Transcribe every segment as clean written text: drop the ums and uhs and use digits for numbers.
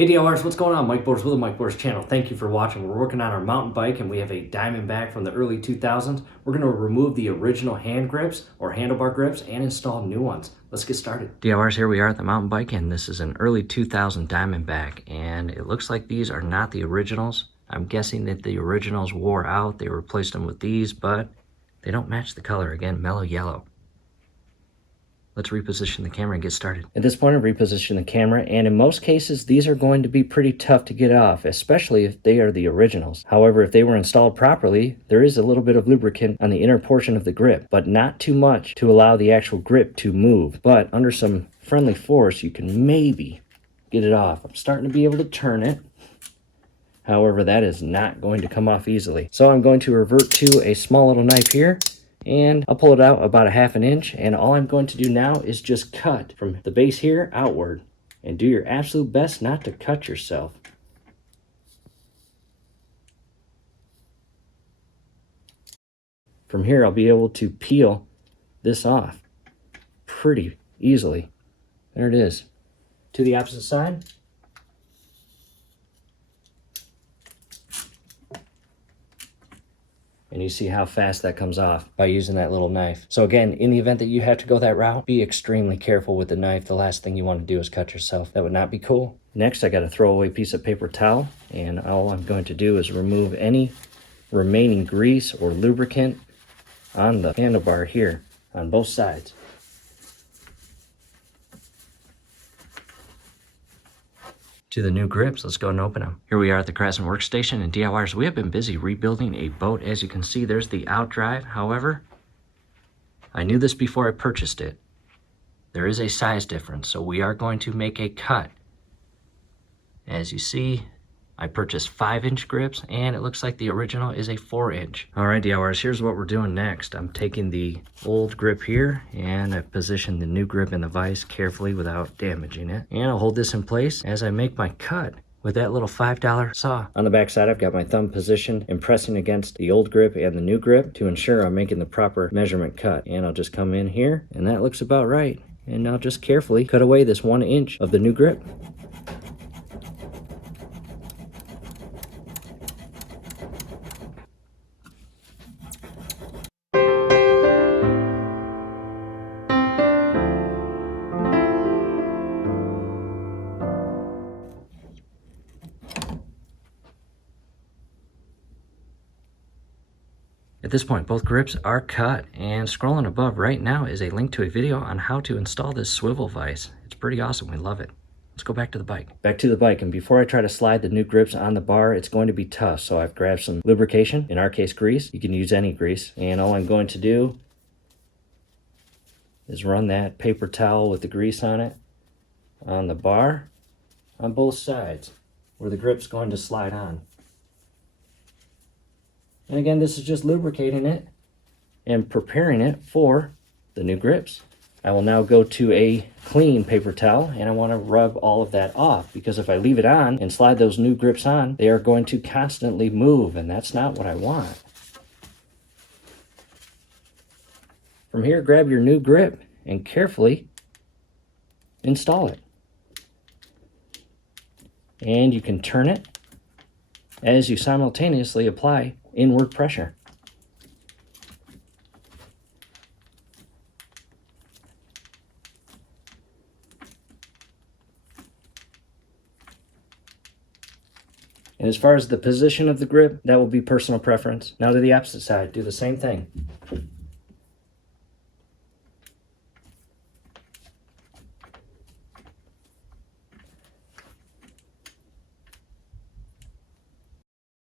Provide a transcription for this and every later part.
Hey DLRs, what's going on? Mike Borders with the Mike Borders channel. Thank you for watching. We're working on our mountain bike and we have a Diamondback from the early 2000s. We're going to remove the original hand grips or handlebar grips and install new ones. Let's get started. DLRs, here we are at the mountain bike and this is an early 2000 Diamondback and it looks like these are not the originals. I'm guessing that the originals wore out. They replaced them with these, but they don't match the color. Again, mellow yellow. Let's reposition the camera and get started. At this point, I've repositioned the camera, and in most cases, these are going to be pretty tough to get off, especially if they are the originals. However, if they were installed properly, there is a little bit of lubricant on the inner portion of the grip, but not too much to allow the actual grip to move. But under some friendly force, you can maybe get it off. I'm starting to be able to turn it. However, that is not going to come off easily. So I'm going to revert to a small little knife here, and I'll pull it out about a ½ inch, and all I'm going to do now is just cut from the base here outward, and do your absolute best not to cut yourself. From here I'll be able to peel this off pretty easily. There it is. To the opposite side. And you see how fast that comes off by using that little knife. So again, in the event that you have to go that route, be extremely careful with the knife. The last thing you want to do is cut yourself. That would not be cool. Next, I got a throwaway piece of paper towel, and all I'm going to do is remove any remaining grease or lubricant on the handlebar here on both sides. To the new grips, let's go and open them. Here we are at the Craftsman workstation, and DIYers, we have been busy rebuilding a boat. As you can see, there's the outdrive. However, I knew this before I purchased it. There is a size difference, so we are going to make a cut. As you see, I purchased 5-inch grips, and it looks like the original is a 4-inch. All right, DIYers, here's what we're doing next. I'm taking the old grip here, and I've positioned the new grip in the vise carefully without damaging it. And I'll hold this in place as I make my cut with that little $5 saw. On the back side, I've got my thumb positioned and pressing against the old grip and the new grip to ensure I'm making the proper measurement cut. And I'll just come in here, and that looks about right. And I'll just carefully cut away this 1 inch of the new grip. At this point, both grips are cut, and scrolling above right now is a link to a video on how to install this swivel vise. It's pretty awesome. We love it. Let's go back to the bike. Back to the bike, and before I try to slide the new grips on the bar, it's going to be tough. So I've grabbed some lubrication, in our case grease. You can use any grease, and all I'm going to do is run that paper towel with the grease on it on the bar on both sides where the grip's going to slide on. And again, this is just lubricating it and preparing it for the new grips. I will now go to a clean paper towel, and I want to rub all of that off, because if I leave it on and slide those new grips on, they are going to constantly move, and that's not what I want. From here, grab your new grip and carefully install it. And you can turn it as you simultaneously apply inward pressure. And as far as the position of the grip, that will be personal preference. Now to the opposite side, do the same thing.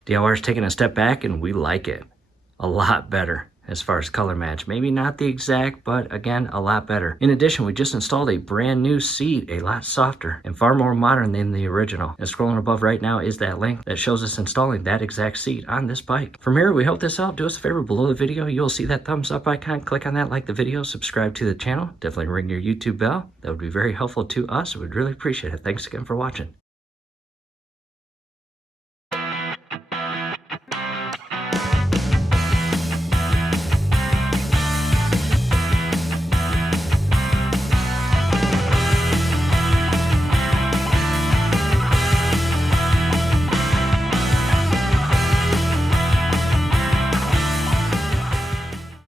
DLR's taking a step back, and we like it a lot better as far as color match. Maybe not the exact, but again, a lot better. In addition, we just installed a brand new seat, a lot softer and far more modern than the original. And scrolling above right now is that link that shows us installing that exact seat on this bike. From here, we hope this helped. Do us a favor, below the video, you'll see that thumbs up icon. Click on that, like the video, subscribe to the channel. Definitely ring your YouTube bell. That would be very helpful to us. We'd really appreciate it. Thanks again for watching.